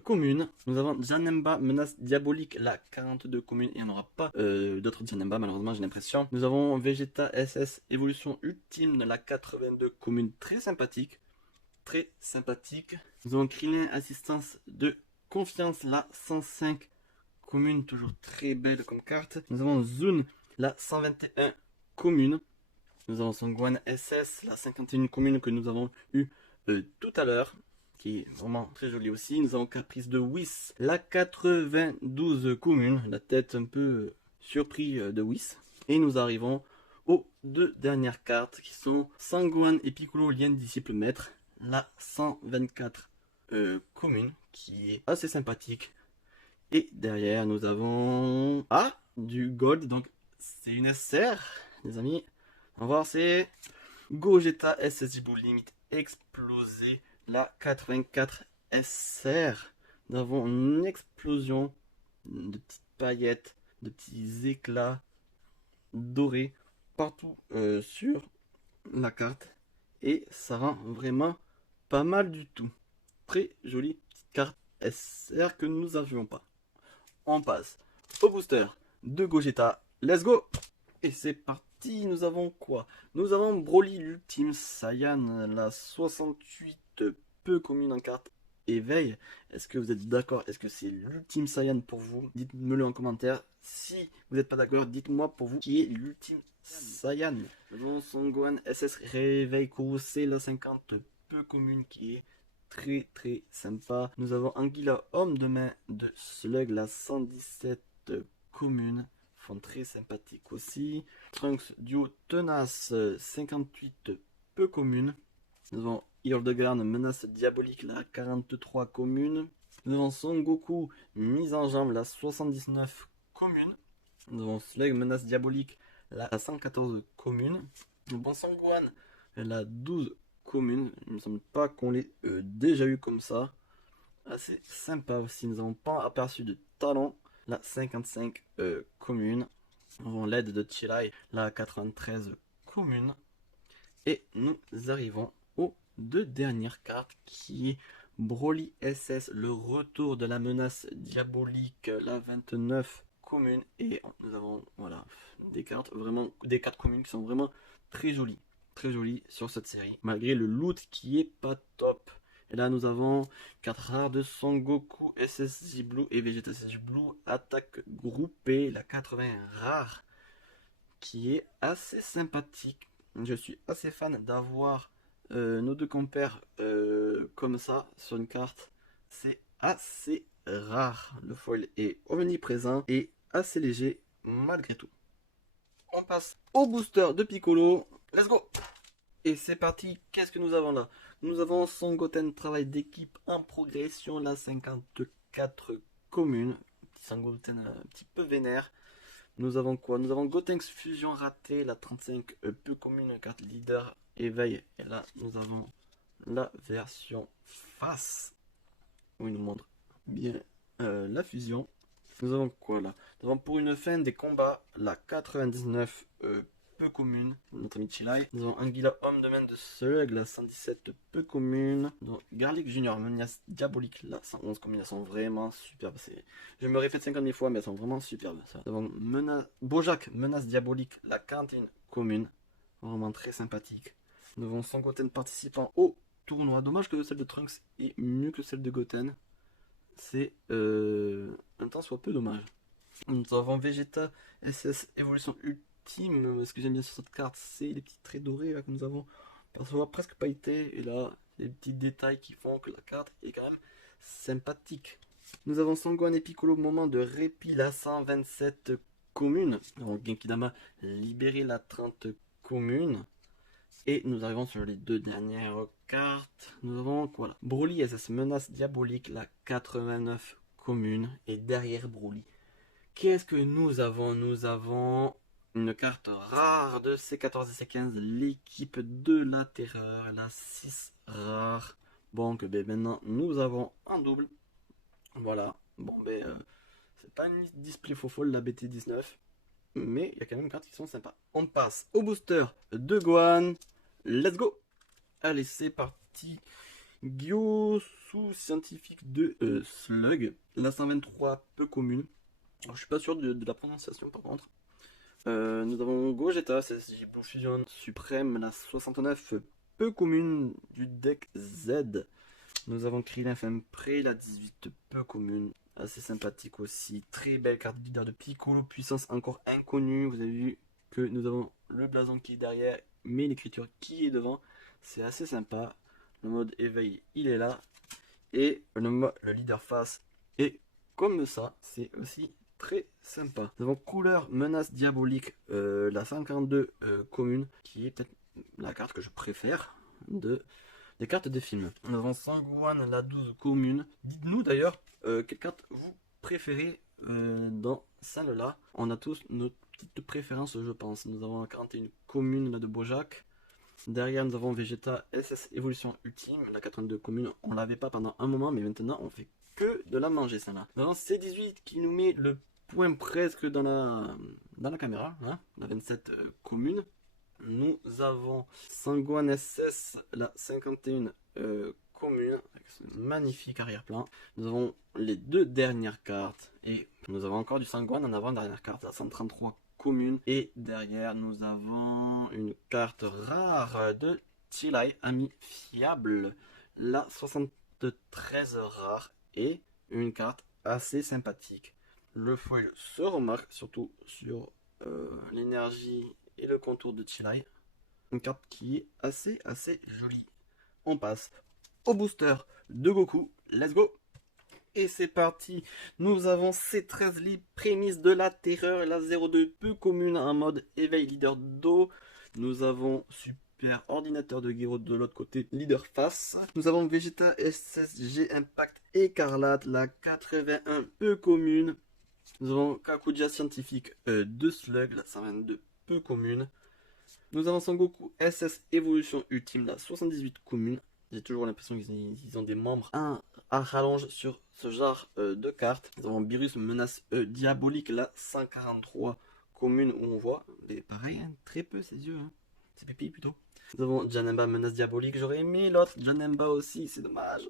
commune. Nous avons Janemba, Menace Diabolique, la 42 commune. Il n'y en aura pas d'autres Janemba, malheureusement, j'ai l'impression. Nous avons Vegeta SS Évolution Ultime, la 82 commune, très sympathique. Très sympathique. Nous avons Krillin Assistance de Confiance, la 105 commune, toujours très belle comme carte. Nous avons Zune, la 121 commune. Nous avons Son Gohan SS, la 51 commune que nous avons eu tout à l'heure, qui est vraiment très jolie aussi. Nous avons Caprice de Whis, la 92 commune, la tête un peu surpris de Whis. Et nous arrivons aux deux dernières cartes qui sont Sangohan et Piccolo, lien disciple maître, la 124 commune, qui est assez sympathique. Et derrière nous avons du gold, donc c'est une SR les amis. On va voir, c'est Gogeta SSJ Blue Limit explosé, la 84 SR. Nous avons une explosion de petites paillettes, de petits éclats dorés partout sur la carte. Et ça rend vraiment pas mal du tout. Très jolie petite carte SR que nous n'avions pas. On passe au booster de Gogeta. Let's go! Et c'est parti, nous avons quoi? Nous avons Broly l'Ultime Saiyan, la 68 peu commune en carte éveil. Est-ce que vous êtes d'accord? Est-ce que c'est l'Ultime Saiyan pour vous? Dites-me-le en commentaire. Si vous n'êtes pas d'accord, dites-moi pour vous qui est l'Ultime Saiyan. Nous avons Son Gohan SS Réveil Courroucé, la 50 peu commune qui est très très sympa. Nous avons Anguilla Homme de main de Slug, la 117 commune, font très sympathique aussi. Trunks Duo Tenace, 58 peu commune. Nous avons Hildegarde Menace Diabolique, la 43 commune. Nous avons Son Goku Mise en Jambe, la 79 commune. Nous avons Slug Menace Diabolique, la 114 commune. Nous avons Son Gohan, la 12 commune. Il ne me semble pas qu'on l'ait déjà eu comme ça. Assez sympa aussi. Nous n'avons pas aperçu de talon, la 55 commune. Nous avons l'aide de Chilai, la 93 commune. Et nous arrivons aux deux dernières cartes qui est Broly SS, le retour de la menace diabolique, la 29 commune. Et nous avons voilà des cartes vraiment, des cartes communes qui sont vraiment très jolies. Très jolies sur cette série, malgré le loot qui est pas top. Et là nous avons 4 rares de Son Goku, SSJ Blue et Vegeta SSJ Blue, attaque groupée, la 80 rare, qui est assez sympathique. Je suis assez fan d'avoir nos deux compères comme ça sur une carte. C'est assez rare. Le foil est omniprésent et assez léger malgré tout. On passe au booster de Piccolo. Let's go! Et c'est parti, qu'est-ce que nous avons là? Nous avons Son Goten travail d'équipe en progression, la 54 commune. Petit Son Goten un petit peu vénère. Nous avons quoi? Nous avons Gotenks Fusion raté, la 35 peu commune, carte leader, éveil. Et là, nous avons la version face, où il nous montre bien la fusion. Nous avons quoi là? Nous avons pour une fin des combats, la 99 peu commune, notre ami Chilai. Nous avons Anguilla Homme de main de Slug, la 117 peu commune. Nous avons Garlic Junior Menace Diabolique, la 111 commune. Elles sont vraiment superbes. Je me répète 50 000 fois, mais elles sont vraiment superbes. Ça. Nous avons Bojack Menace Diabolique, la 41 commune. Vraiment très sympathique. Nous avons Son Goten participant au tournoi. Dommage que celle de Trunks est mieux que celle de Goten. C'est un temps soit peu dommage. Nous avons Vegeta SS Évolution Ultime. Ce que j'aime bien sur cette carte, c'est les petits traits dorés là, que nous avons. On se voit presque pailleté. Et là, les petits détails qui font que la carte est quand même sympathique. Nous avons Son Gohan et Piccolo, moment de répit, la 127 commune. Nous avons Genkidama libéré, la 30 commune. Et nous arrivons sur les deux dernières cartes. Nous avons quoi là? Broly SS Menace Diabolique, la 89 commune. Et derrière Broly, qu'est-ce que nous avons? Nous avons une carte rare de C14 et C15, l'équipe de la terreur, la 6 rare. Donc maintenant nous avons un double. Voilà. Bon c'est pas une display faux folle la BT19. Mais il y a quand même 4 qui sont sympas. On passe au booster de Gohan. Let's go. Allez, c'est parti. Gyosu scientifique de Slug. La 123 peu commune. Alors, je suis pas sûr de la prononciation par contre. Nous avons Gogeta, CSJ Blue Fusion Suprême, la 69 peu commune du deck Z. Nous avons Krillin Pré, la 18 peu commune, assez sympathique aussi. Très belle carte leader de Piccolo, puissance encore inconnue. Vous avez vu que nous avons le blason qui est derrière, mais l'écriture qui est devant. C'est assez sympa. Le mode éveil, il est là. Et le leader face est comme ça. C'est aussi très sympa. Nous avons couleur menace diabolique, la 52 commune, qui est peut-être la carte que je préfère des cartes des films. Nous avons Sangwan, la 12 commune. Dites-nous d'ailleurs quelle carte vous préférez dans celle-là. On a tous nos petites préférences, je pense. Nous avons la 41 commune, la de Bojack. Derrière, nous avons Vegeta SS Évolution Ultime, la 82 commune. On l'avait pas pendant un moment, mais maintenant on fait que de la manger, celle-là. Nous avons C18 qui nous met le point presque dans la caméra, hein, la 27 commune. Nous avons Sangwan SS, la 51 commune, avec ce magnifique arrière-plan. Nous avons les deux dernières cartes, et nous avons encore du Sangwan en avant-dernière carte, la 133 commune. Et derrière, nous avons une carte rare de Chilai, ami fiable, la 73 rare, et une carte assez sympathique. Le foil se remarque surtout sur l'énergie et le contour de Chilai. Une carte qui est assez jolie. On passe au booster de Goku. Let's go! Et c'est parti. Nous avons C13 les prémices de la terreur, la 02 peu commune en mode éveil leader d'eau. Nous avons super ordinateur de Gero de l'autre côté, leader face. Nous avons Vegeta SSG Impact Écarlate, la 81 peu commune. Nous avons Kakuja scientifique de Slug, la 122 peu commune. Nous avons Son Goku SS Évolution Ultime, la 78 commune. J'ai toujours l'impression qu'ils ont des membres à rallonge sur ce genre de cartes. Nous avons Beerus Menace Diabolique, la 143 commune, où on voit, mais pareil, hein, très peu ses yeux, hein. C'est pipi plutôt. Nous avons Janemba Menace Diabolique, j'aurais aimé l'autre Janemba aussi, c'est dommage.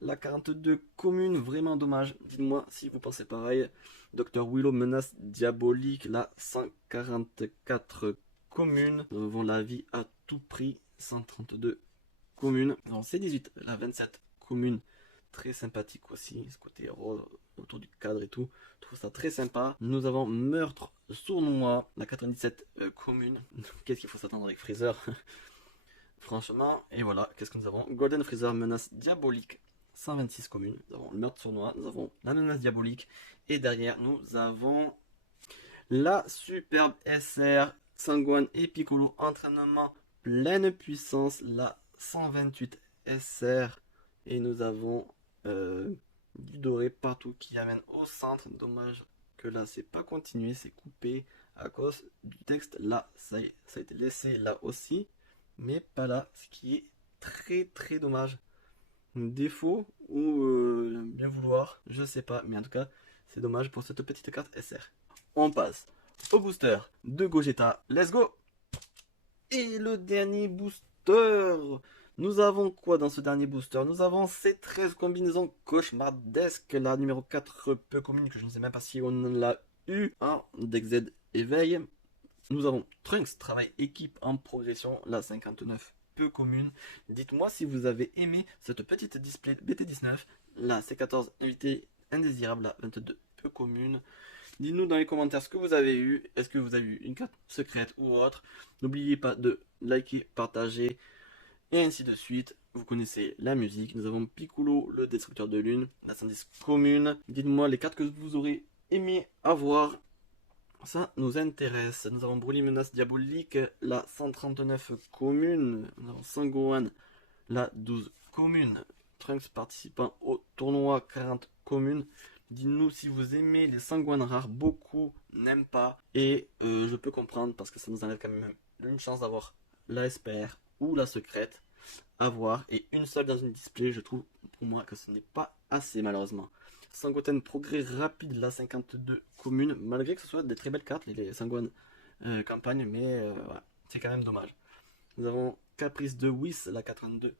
La 42 commune, vraiment dommage. Dites-moi si vous pensez pareil. Dr Willow Menace Diabolique, la 144 commune. Nous avons la vie à tout prix, 132 commune. Non, C18, la 27 commune, très sympathique aussi, ce côté rose autour du cadre et tout, je trouve ça très sympa. Nous avons meurtre sournois, la 97 commune. Qu'est-ce qu'il faut s'attendre avec Freezer? Franchement, et voilà, qu'est-ce que nous avons? Golden Freezer, menace diabolique, 126 communes. Nous avons le meurtre sournois, nous avons la menace diabolique, et derrière nous avons la superbe SR Sangwan et Piccolo entraînement pleine puissance, la 128 SR, et nous avons du doré partout qui amène au centre. Dommage que là c'est pas continué, c'est coupé à cause du texte. Là ça a été laissé là aussi, mais pas là, ce qui est très dommage. Défaut ou bien vouloir, je sais pas, mais en tout cas c'est dommage pour cette petite carte SR. On passe au booster de Gogeta. Let's go! Et le dernier booster, nous avons quoi dans ce dernier booster? Nous avons ces 13 combinaisons cauchemardesques, la numéro 4 peu commune, que je ne sais même pas si on l'a eu en deck Z éveil. Nous avons Trunks, travail équipe en progression, la 59 peu commune. Dites-moi si vous avez aimé cette petite display BT19, la C14 invité indésirable, la 22 peu commune. Dites-nous dans les commentaires ce que vous avez eu. Est-ce que vous avez eu une carte secrète ou autre? N'oubliez pas de liker, partager et ainsi de suite. Vous connaissez la musique. Nous avons Piccolo, le destructeur de lune, la 110 commune. Dites-moi les cartes que vous aurez aimé avoir. Ça nous intéresse. Nous avons Broly Menace Diabolique, la 139 commune. Nous avons Sangohan, la 12 commune. Trunks participant au tournoi 40 communes. Dites-nous si vous aimez les Sangwan rares, beaucoup n'aiment pas. Et je peux comprendre parce que ça nous enlève quand même une chance d'avoir la SPR ou la secrète. à voir. Et une seule dans une display, je trouve pour moi que ce n'est pas assez malheureusement. Sangoten progrès rapide, la 52 commune, malgré que ce soit des très belles cartes, les Sangohan campagne, mais voilà, c'est quand même dommage. Nous avons Caprice de Whis, la 82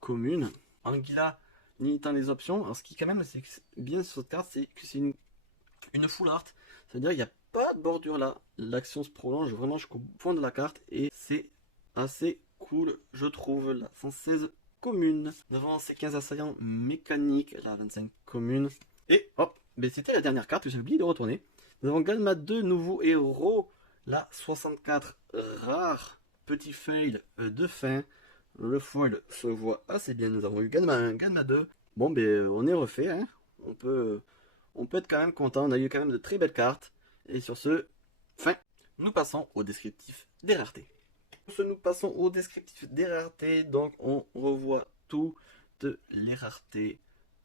commune. Anguilla, limitant les options. Alors ce qui quand même c'est bien sur cette carte, c'est que c'est une full art. C'est-à-dire il n'y a pas de bordure là. L'action se prolonge vraiment jusqu'au fond de la carte et c'est assez cool, je trouve. La 116 commune. Nous avons ces 15 assaillants mécaniques, la 25 commune. Et hop, ben c'était la dernière carte que j'ai oublié de retourner. Nous avons Galma 2, nouveau héros, la 64 rare. Petit fail de fin. Le foil se voit assez bien. Nous avons eu Galma 1, Galma 2. Bon, ben on est refait. Hein. On peut être quand même content. On a eu quand même de très belles cartes. Et sur ce, fin. Nous passons au descriptif des raretés. Nous passons au descriptif des raretés. Donc on revoit toutes les raretés.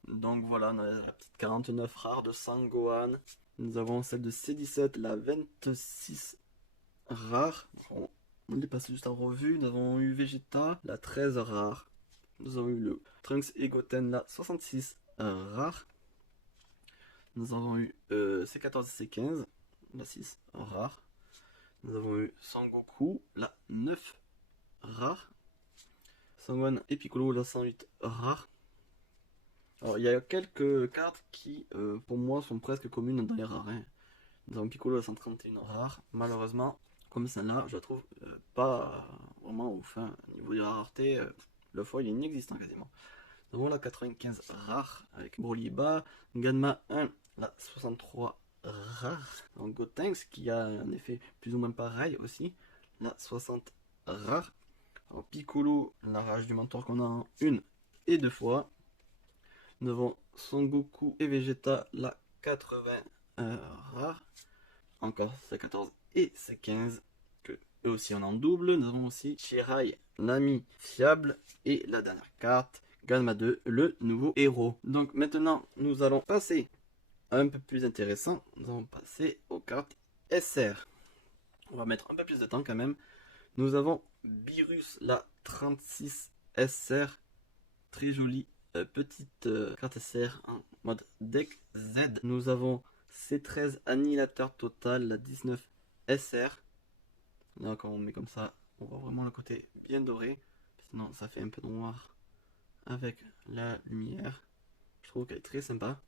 Donc voilà, on a la petite 49 rare de Sangohan. Nous avons celle de C17, la 26 rare. On les passe juste en revue. Nous avons eu Vegeta, la 13 rare. Nous avons eu le Trunks et Goten, la 66 rare. Nous avons eu C14 et C15, la 6 rare. Nous avons eu Sangoku, la 9 rare. Sangohan et Piccolo, la 108 rare. Alors il y a quelques cartes qui pour moi sont presque communes dans les rares. Hein. Nous avons Piccolo, la 131 rare. Malheureusement, comme celle-là, je la trouve pas vraiment ouf. Hein. Au niveau de la rareté, le foil est inexistant quasiment. Nous avons la 95 rare avec Broly bas. Ganma 1, la 63 rare. Donc Gotenks qui a un effet plus ou moins pareil aussi. La 60 rare. Alors, Piccolo, la rage du mentor qu'on a en une et deux fois. Nous avons Son Goku et Vegeta, la 80 rare. Encore C14 et C15 que eux aussi on en double. Nous avons aussi Shirai, l'ami fiable, et la dernière carte Galma 2, le nouveau héros. Donc maintenant nous allons passer à un peu plus intéressant. Nous allons passer aux cartes SR. On va mettre un peu plus de temps quand même. Nous avons Beerus, la 36 SR, très jolie petite carte SR en mode deck Z. Nous avons C13 Annihilateur Total, la 19 SR. Là quand on met comme ça, on voit vraiment le côté bien doré. Sinon ça fait un peu noir avec la lumière. Je trouve qu'elle est très sympa.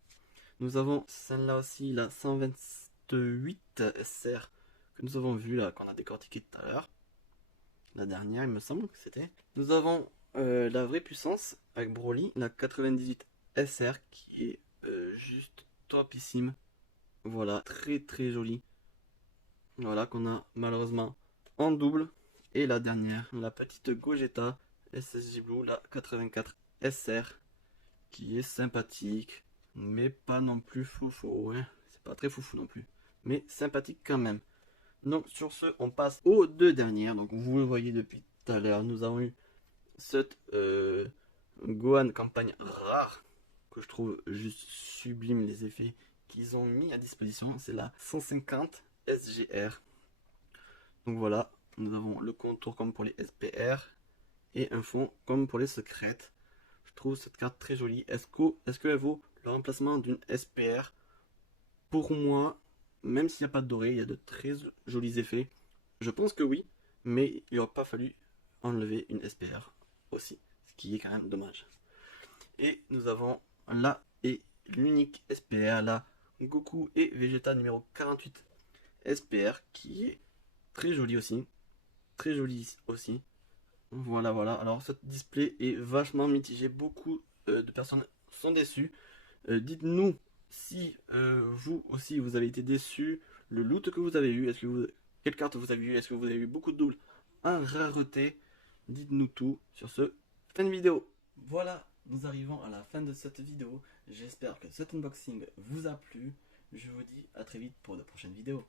Nous avons celle-là aussi, la 128 SR que nous avons vu là, qu'on a décortiqué tout à l'heure. La dernière, il me semble que c'était. Nous avons la vraie puissance avec Broly, la 98 SR qui est juste topissime. Voilà, très très jolie. Voilà, qu'on a malheureusement en double. Et la dernière, la petite Gogeta SSJ Blue, la 84 SR, qui est sympathique, mais pas non plus foufou. Hein. C'est pas très foufou non plus, mais sympathique quand même. Donc sur ce, on passe aux deux dernières. Donc vous le voyez depuis tout à l'heure, nous avons eu cette Gohan campagne rare, que je trouve juste sublime les effets qu'ils ont mis à disposition. C'est la 150 SGR. Donc voilà, nous avons le contour comme pour les SPR et un fond comme pour les secrètes. Je trouve cette carte très jolie. Est-ce qu'elle vaut le remplacement d'une SPR? Pour moi, même s'il n'y a pas de doré, il y a de très jolis effets. Je pense que oui, mais il n'aurait pas fallu enlever une SPR aussi, ce qui est quand même dommage. Et nous avons là et l'unique SPR, là, Goku et Vegeta numéro 48 SPR, qui est très joli aussi. Très joli aussi. Voilà, voilà. Alors, ce display est vachement mitigé. Beaucoup de personnes sont déçues. Dites-nous si vous aussi vous avez été déçus. Le loot que vous avez eu. Quelle carte vous avez eu? Est-ce que vous avez eu beaucoup de doubles en rareté? Dites-nous tout sur ce. Fin de vidéo. Voilà, nous arrivons à la fin de cette vidéo. J'espère que cet unboxing vous a plu. Je vous dis à très vite pour de prochaines vidéos.